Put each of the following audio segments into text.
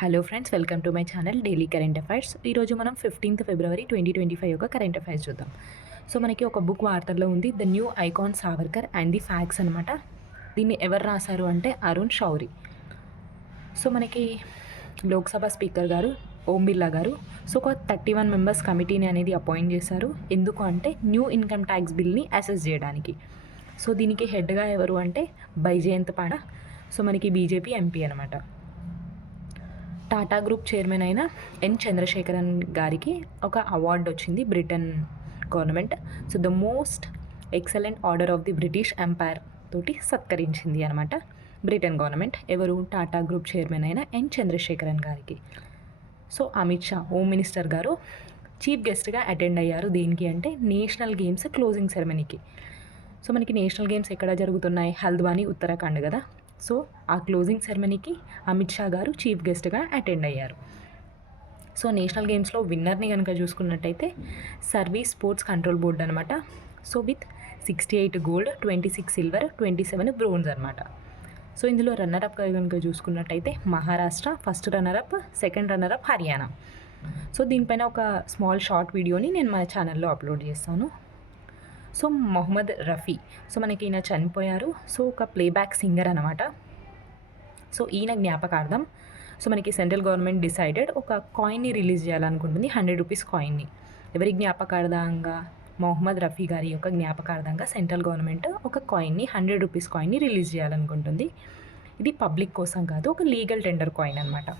Hello friends, welcome to my channel daily current affairs. ఈరోజు మనం 15th ఫిబ్రవరి 2025 యొక్క current affairs చూద్దాం. సో మనకి ఒక బుక్ వార్తల్లో ఉంది, the new icon Savarkar and the facts అనమాట. దీన్ని ఎవరు రాశారు అంటే అరుణ్ షౌరి. సో మనకి లోక్సభ స్పీకర్ గారు ఓం బిర్లా గారు ఒక 31 మెంబర్స్ కమిటీని అనేది అపాయింట్ చేశారు. ఎందుకు అంటే న్యూ ఇన్కమ్ ట్యాక్స్ బిల్ని అసెస్ చేయడానికి. సో దీనికి హెడ్గా ఎవరు అంటే బైజయంత్ పాండా. సో మనకి బీజేపీ ఎంపీ అనమాట. టాటా గ్రూప్ చైర్మన్ అయిన ఎన్ చంద్రశేఖరన్ గారికి ఒక అవార్డు వచ్చింది Britain government. So the most excellent order of the British empire తోటి సత్కరించింది అనమాట బ్రిటన్ గవర్నమెంట్. ఎవరు? టాటా గ్రూప్ చైర్మన్ అయిన ఎన్ చంద్రశేఖరన్ గారికి. So Amit Shah home minister గారు చీఫ్ గెస్ట్గా అటెండ్ అయ్యారు. దేనికి అంటే నేషనల్ గేమ్స్ క్లోజింగ్ సెరమనీకి. సో మనకి నేషనల్ గేమ్స్ ఎక్కడ జరుగుతున్నాయి? హల్ద్వానీ, ఉత్తరాఖండ్ కదా. సో ఆ క్లోజింగ్ సెరమనీకి అమిత్ షా గారు చీఫ్ గెస్ట్గా అటెండ్ అయ్యారు. సో నేషనల్ గేమ్స్లో విన్నర్ని కనుక చూసుకున్నట్టయితే సర్వీస్ స్పోర్ట్స్ కంట్రోల్ బోర్డ్ అనమాట. So with 68 gold, 26 silver, 27 bronze అనమాట. సో ఇందులో రన్నరప్ కనుక చూసుకున్నట్టయితే Maharashtra first runner-up, second runner-up Haryana. So దీనిపైన ఒక స్మాల్ షార్ట్ వీడియోని నేను మన ఛానల్లో అప్లోడ్ చేస్తాను. సో మొహమ్మద్ రఫీ, సో మనకి ఈయన చనిపోయారు. సో ఒక ప్లేబ్యాక్ సింగర్ అనమాట. సో ఈయన జ్ఞాపకార్థం సో మనకి సెంట్రల్ గవర్నమెంట్ డిసైడెడ్ ఒక కాయిన్ని రిలీజ్ చేయాలనుకుంటుంది, 100 రూపీస్ కాయిన్ని. ఎవరి జ్ఞాపకార్థంగా? మొహమ్మద్ రఫీ గారి యొక్క జ్ఞాపకార్థంగా సెంట్రల్ గవర్నమెంట్ ఒక కాయిన్ని, 100 రూపీస్ కాయిన్ని రిలీజ్ చేయాలనుకుంటుంది. ఇది పబ్లిక్ కోసం కాదు, ఒక లీగల్ టెండర్ కాయిన్ అనమాట.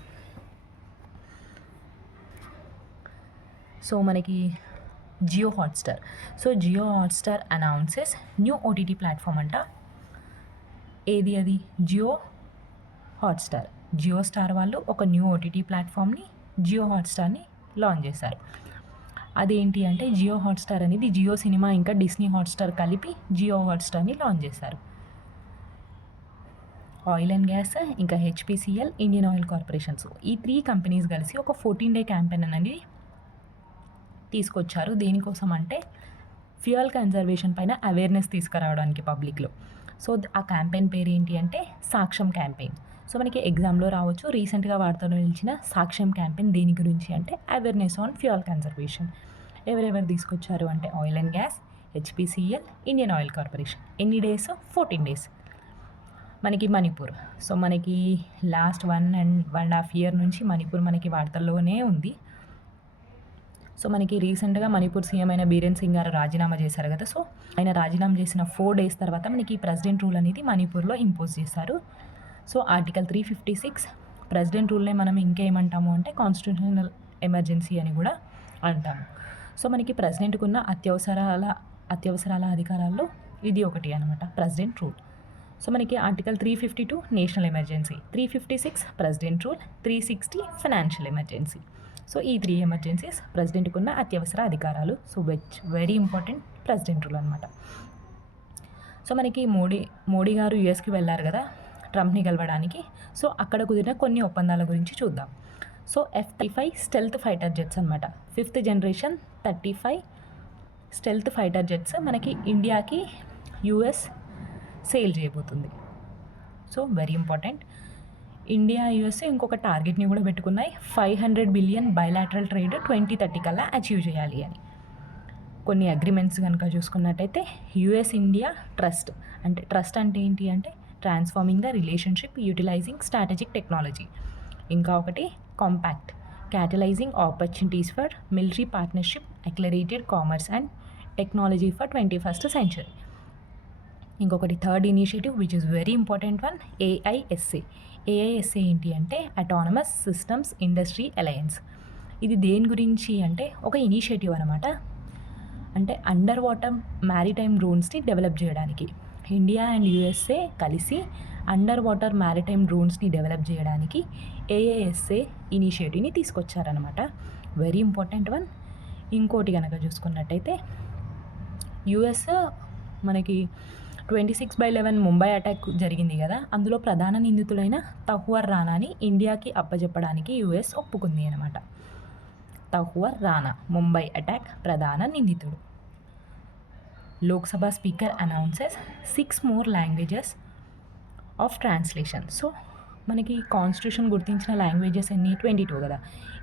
సో మనకి Jio Hotstar. So Jio Hotstar announces new OTT platform అంట. ఏది అది? జియో హాట్స్టార్. జియో స్టార్ వాళ్ళు ఒక న్యూ ఓటీటీ ప్లాట్ఫామ్ని, జియో హాట్స్టార్ని లాంచ్ చేశారు. అదేంటి అంటే జియో హాట్స్టార్ అనేది జియో సినిమా ఇంకా డిస్నీ హాట్స్టార్ కలిపి జియో హాట్స్టార్ని లాంచ్ చేశారు. ఆయిల్ అండ్ గ్యాస్, ఇంకా హెచ్పిసిఎల్, ఇండియన్ ఆయిల్ కార్పొరేషన్స్, ఈ 3 కంపెనీస్ కలిసి ఒక 14-day క్యాంపెయిన్ అనేది తీసుకొచ్చారు. దేనికోసం అంటే ఫ్యూయల్ కన్జర్వేషన్ పైన అవేర్నెస్ తీసుకురావడానికి పబ్లిక్లో. సో ఆ క్యాంపెయిన్ పేరు ఏంటి అంటే సాక్ష్యం క్యాంపెయిన్. సో మనకి ఎగ్జామ్లో రావచ్చు. రీసెంట్గా వార్తలో నిలిచిన సాక్ష్యం క్యాంపెయిన్ దేని గురించి అంటే అవేర్నెస్ ఆన్ ఫ్యూయల్ కన్జర్వేషన్. ఎవరెవరు తీసుకొచ్చారు అంటే oil and gas, HPCL, Indian oil corporation. ఎన్ని డేస్? 14 days. మనకి మణిపూర్. సో మనకి లాస్ట్ 1.5 year నుంచి మణిపూర్ మనకి వార్తల్లోనే ఉంది. సో మనకి రీసెంట్గా మణిపూర్ సీఎం అయిన బీరేన్ సింగ్ గారు రాజీనామా చేశారు కదా. సో ఆయన రాజీనామా చేసిన 4 days తర్వాత మనకి ప్రెసిడెంట్ రూల్ అనేది మణిపూర్లో ఇంపోజ్ చేశారు. సో ఆర్టికల్ 356 ప్రెసిడెంట్ రూల్నే మనం ఇంకేమంటాము అంటే కాన్స్టిట్యూషనల్ ఎమర్జెన్సీ అని కూడా అంటాము. సో మనకి ప్రెసిడెంట్కి ఉన్న అత్యవసరాల అధికారాల్లో ఇది ఒకటి అనమాట, ప్రెసిడెంట్ రూల్. సో మనకి article 352 national emergency, 356 president rule, 360 financial emergency. So ఈ 3 ఎమర్జెన్సీస్ ప్రెసిడెంట్కి ఉన్న అత్యవసర అధికారాలు. So very important president rule అనమాట. సో మనకి మోడీ గారు యుఎస్కి వెళ్ళారు కదా ట్రంప్ని కలవడానికి. సో అక్కడ కుదిరిన కొన్ని ఒప్పందాల గురించి చూద్దాం. So F-35 stealth fighter jets అనమాట, 5th generation 35 stealth fighter jets మనకి ఇండియాకి యుఎస్ సేల్ చేయబోతుంది. So very important. India USA ఇంకొక టార్గెట్ని కూడా పెట్టుకున్నాయి, 500 billion బైలాటరల్ ట్రేడ్ 2030 కల్లా అచీవ్ చేయాలి అని. కొన్ని అగ్రిమెంట్స్ కనుక చూసుకున్నట్టయితే యుఎస్ ఇండియా ట్రస్ట్ అంటే ఏంటి అంటే transforming the relationship utilizing strategic technology. ఇంకా ఒకటి compact, catalyzing opportunities for military partnership, accelerated commerce and technology for 21st century. ఇంకొకటి third initiative which is very important one, AISA. AISA ఏంటి అంటే autonomous systems industry alliance. ఇది దేని గురించి అంటే ఒక ఇనిషియేటివ్ అనమాట. అంటే అండర్ వాటర్ మ్యారిటైమ్ డ్రోన్స్ని డెవలప్ చేయడానికి ఇండియా అండ్ యుఎస్ఏ కలిసి అండర్ వాటర్ మ్యారిటైమ్ డ్రోన్స్ని డెవలప్ చేయడానికి ఏఐఎస్ఏ ఇనిషియేటివ్ని తీసుకొచ్చారనమాట. Very important one. ఇంకోటి కనుక చూసుకున్నట్టయితే యుఎస్ మనకి 26/11 ముంబై అటాక్ జరిగింది కదా, అందులో ప్రధాన నిందితుడైన తహ్వర్ రానాని ఇండియాకి అప్పజెప్పడానికి యుఎస్ ఒప్పుకుంది అనమాట. తహ్వర్ రానా ముంబై అటాక్ ప్రధాన నిందితుడు. Lok Sabha speaker announces 6 more languages of translation. So మనకి కాన్స్టిట్యూషన్ గుర్తించిన లాంగ్వేజెస్ ఎన్ని 22 కదా.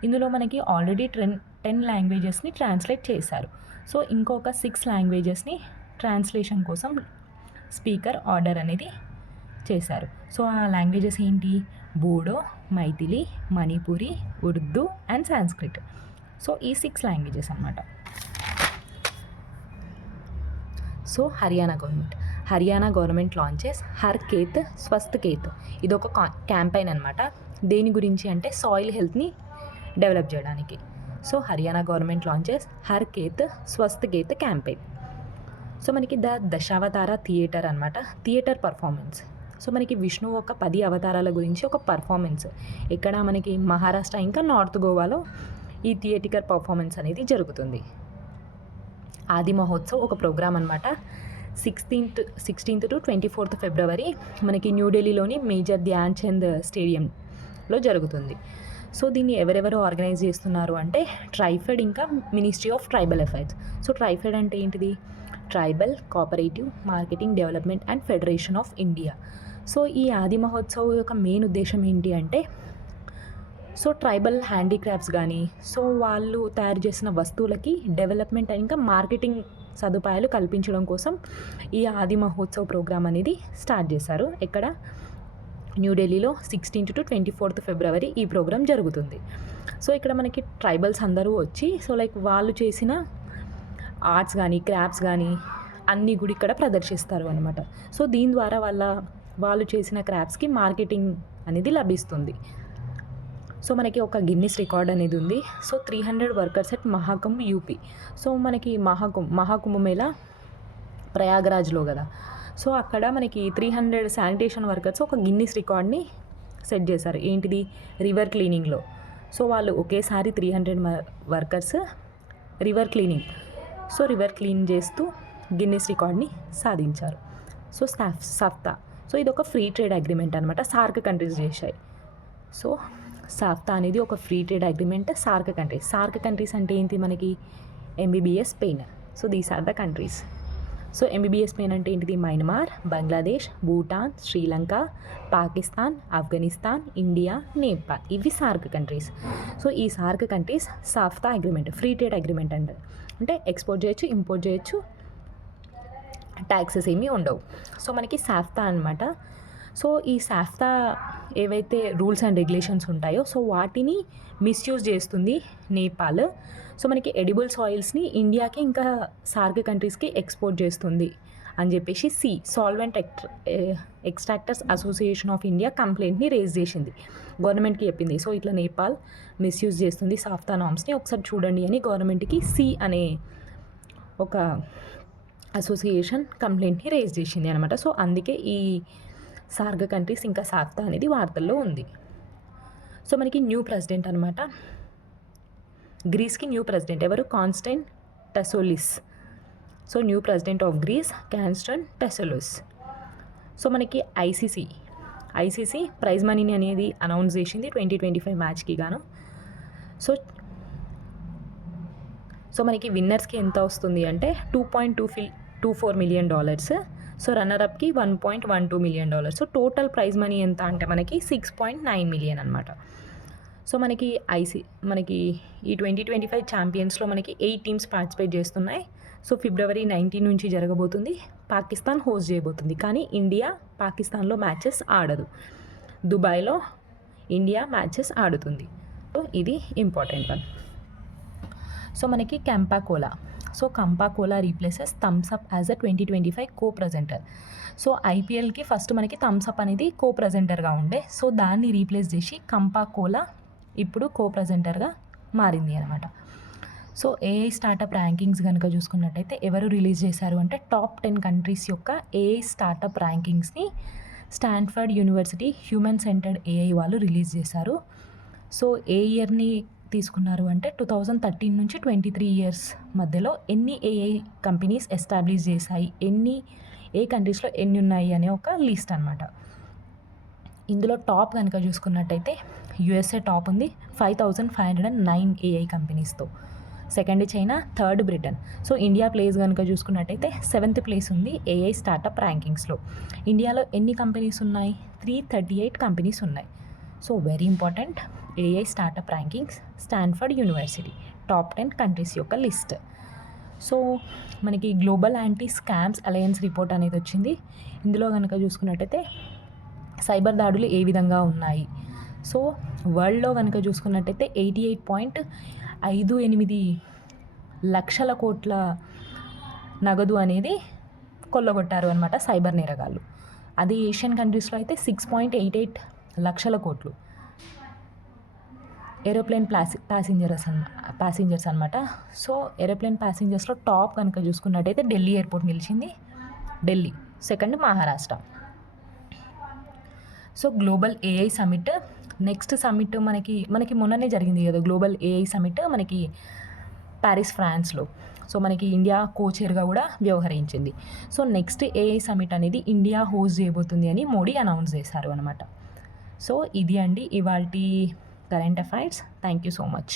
ఇందులో మనకి ఆల్రెడీ 10 లాంగ్వేజెస్ని ట్రాన్స్లేట్ చేశారు. సో ఇంకొక 6 లాంగ్వేజెస్ని ట్రాన్స్లేషన్ కోసం స్పీకర్ ఆర్డర్ అనేది చేశారు. సో ఆ లాంగ్వేజెస్ ఏంటి? బోడో, మైథిలి, మణిపురి, ఉర్దూ అండ్ సాంస్క్రిట్. సో ఈ 6 లాంగ్వేజెస్ అనమాట. So Haryana government launches Har Khet Swasth Khet. ఇది ఒక క్యాంపెయిన్ అనమాట. దేని గురించి అంటే సాయిల్ హెల్త్ని డెవలప్ చేయడానికి. So Haryana government launches Har Khet Swasth Khet campaign. So మనకి దశావతార థియేటర్ అనమాట, థియేటర్ పర్ఫార్మెన్స్. సో మనకి విష్ణు ఒక 10 అవతారాల గురించి ఒక పర్ఫార్మెన్స్ ఇక్కడ మనకి మహారాష్ట్ర ఇంకా నార్త్ గోవాలో ఈ థియేటికల్ పర్ఫార్మెన్స్ అనేది జరుగుతుంది. ఆది మహోత్సవ్ ఒక ప్రోగ్రామ్ అనమాట. 16th to 24th ఫిబ్రవరి మనకి న్యూఢిల్లీలోని మేజర్ ధ్యాన్ చంద్ స్టేడియంలో జరుగుతుంది. సో దీన్ని ఎవరెవరు ఆర్గనైజ్ చేస్తున్నారు అంటే ట్రైఫెడ్ ఇంకా ministry of tribal affairs. So TRIFED అంటే ఏంటిది? Tribal cooperative marketing development and federation of India. So ఈ ఆది మహోత్సవ్ యొక్క మెయిన్ ఉద్దేశం ఏంటి అంటే సో ట్రైబల్ హ్యాండీక్రాఫ్ట్స్ కానీ సో వాళ్ళు తయారు చేసిన వస్తువులకి డెవలప్మెంట్ ఇంకా మార్కెటింగ్ సదుపాయాలు కల్పించడం కోసం ఈ ఆది మహోత్సవ్ ప్రోగ్రామ్ అనేది స్టార్ట్ చేశారు. ఇక్కడ న్యూఢిల్లీలో 16th to 24th ఫిబ్రవరి ఈ ప్రోగ్రామ్ జరుగుతుంది. సో ఇక్కడ మనకి ట్రైబల్స్ అందరూ వచ్చి సో లైక్ వాళ్ళు చేసిన ఆర్ట్స్ కానీ క్రాఫ్ట్స్ కానీ అన్నీ కూడా ఇక్కడ ప్రదర్శిస్తారు అనమాట. సో దీని ద్వారా వాళ్ళు చేసిన క్రాఫ్ట్స్కి మార్కెటింగ్ అనేది లభిస్తుంది. సో మనకి ఒక గిన్నిస్ రికార్డ్ అనేది ఉంది. So 300 workers at Mahakumbh UP. So మనకి మహాకుంభ మేళా ప్రయాగరాజ్లో కదా. సో అక్కడ మనకి 300 శానిటేషన్ వర్కర్స్ ఒక గిన్నిస్ రికార్డ్ని సెట్ చేశారు. ఏంటిది? రివర్ క్లీనింగ్లో. సో వాళ్ళు ఒకేసారి 300 వర్కర్స్ రివర్ క్లీన్ చేస్తూ గిన్నిస్ రికార్డ్ని సాధించారు. So SAFTA. సో ఇది ఒక ఫ్రీ ట్రేడ్ అగ్రిమెంట్ అనమాట, సార్క్ కంట్రీస్ చేశాయి. సో సాఫ్తా అనేది ఒక free trade agreement SAARC countries అంటే ఏంటి? మనకి MBBS Spain. So these are the countries. So MBBS Spain అంటే ఏంటిది? మయన్మార్, బంగ్లాదేశ్, భూటాన్, శ్రీలంక, పాకిస్తాన్, ఆఫ్ఘనిస్తాన్, ఇండియా, నేపాల్. ఇవి సార్క్ కంట్రీస్. సో ఈ SAARC countries SAFTA agreement free trade agreement అంటే ఎక్స్పోర్ట్ చేయొచ్చు, ఇంపోర్ట్ చేయొచ్చు, ట్యాక్సెస్ ఏమీ ఉండవు. సో మనకి సాఫ్తా అనమాట. సో ఈ సాఫ్తా ఏవైతే రూల్స్ అండ్ రెగ్యులేషన్స్ ఉంటాయో సో వాటిని మిస్యూజ్ చేస్తుంది నేపాల్. సో మనకి ఎడిబుల్ సాయిల్స్ని ఇండియాకి ఇంకా సార్క్ కంట్రీస్కి ఎక్స్పోర్ట్ చేస్తుంది అని చెప్పేసి solvent extractors association of India కంప్లైంట్ని రేజ్ చేసింది, గవర్నమెంట్కి చెప్పింది. సో ఇట్లా నేపాల్ మిస్యూజ్ చేస్తుంది సాఫ్తా నామ్స్ని, ఒకసారి చూడండి అని గవర్నమెంట్కి అనే ఒక అసోసియేషన్ కంప్లైంట్ని రేజ్ చేసింది అనమాట. సో అందుకే ఈ సార్క్ కంట్రీస్ ఇంకా సాఫ్తా అనేది వార్తల్లో ఉంది. సో మనకి న్యూ ప్రెసిడెంట్ అనమాట. గ్రీస్కి న్యూ ప్రెసిడెంట్ ఎవరు? Konstantinos Tasoulas. So new president of Greece Konstantinos Tasoulas. So మనకి ఐసీసీ ప్రైజ్ మనీని అనేది అనౌన్స్ చేసింది 2025 మ్యాచ్కి గాను. సో మనకి విన్నర్స్కి ఎంత వస్తుంది అంటే $2.24 million. సో రన్నర్అప్కి $1.12 million. So total prize money ఎంత అంటే మనకి 6.9 million అనమాట. సో మనకి ఈ 2025 ఛాంపియన్స్లో మనకి 8 టీమ్స్ పార్టిసిపేట్ చేస్తున్నాయి. సో February 19 నుంచి జరగబోతుంది. పాకిస్తాన్ హోస్ట్ చేయబోతుంది, కానీ ఇండియా పాకిస్తాన్లో మ్యాచెస్ ఆడదు. దుబాయ్లో ఇండియా మ్యాచెస్ ఆడుతుంది. సో ఇది ఇంపార్టెంట్ వన్. సో మనకి Campa Cola replaces Thums Up as a 2025 co presenter. So ఐపీఎల్కి ఫస్ట్ మనకి థమ్స్ అప్ అనేది కో ప్రెజెంటర్గా ఉండే. సో దాన్ని రీప్లేస్ చేసి కంపా కోలా ఇప్పుడు కో ప్రెజెంటర్గా మారింది అనమాట. సో ఏఐ స్టార్టప్ ర్యాంకింగ్స్ కనుక చూసుకున్నట్టయితే ఎవరు రిలీజ్ చేశారు అంటే టాప్ 10 కంట్రీస్ యొక్క ఏఐ స్టార్టప్ ర్యాంకింగ్స్ని Stanford University human centred AI వాళ్ళు రిలీజ్ చేశారు. సో ఏ ఇయర్ని తీసుకున్నారు అంటే 2013 నుంచి 23 ఇయర్స్ మధ్యలో ఎన్ని ఏఐ కంపెనీస్ ఎస్టాబ్లిష్ చేశాయి, ఏ కంట్రీస్లో ఎన్ని ఉన్నాయి అనే ఒక లిస్ట్ అనమాట. ఇందులో టాప్ కనుక చూసుకున్నట్టయితే యుఎస్ఏ టాప్ ఉంది 5509 ఏఐ కంపెనీస్తో. Second China, third Britain. So India place కనుక చూసుకున్నట్టయితే 7th ప్లేస్ ఉంది ఏఐ స్టార్టప్ ర్యాంకింగ్స్లో. ఇండియాలో ఎన్ని కంపెనీస్ ఉన్నాయి? 338 కంపెనీస్ ఉన్నాయి. So very important, AI startup rankings, Stanford university, top 10 countries యొక్క లిస్ట్. సో మనకి global anti scams alliance report అనేది వచ్చింది. ఇందులో కనుక చూసుకున్నట్టయితే సైబర్ దాడులు ఏ విధంగా ఉన్నాయి. సో వరల్డ్లో కనుక చూసుకున్నట్టయితే 88.58 లక్షల కోట్ల నగదు అనేది కొల్లగొట్టారు అనమాట సైబర్ నేరగాళ్ళు. అదే ఏషియన్ కంట్రీస్లో అయితే 6.88 లక్షల కోట్లు. ఏరోప్లేన్ ప్యాసింజర్స్ అనమాట. సో ఏరోప్లేన్ ప్యాసింజర్స్లో టాప్ కనుక చూసుకున్నట్టయితే ఢిల్లీ ఎయిర్పోర్ట్ నిలిచింది. Delhi, second Maharashtra. So global AI summit, next summit మనకి మొన్ననే జరిగింది కదా గ్లోబల్ ఏఐ సమిట్ మనకి ప్యారిస్, ఫ్రాన్స్లో. సో మనకి ఇండియా కోచైర్గా కూడా వ్యవహరించింది. సో నెక్స్ట్ ఏఐ సమిట్ అనేది ఇండియా హోస్ట్ చేయబోతుంది అని మోడీ అనౌన్స్ చేశారు అనమాట. సో ఇది అండి ఇవాల్టి current affairs. Thank you so much.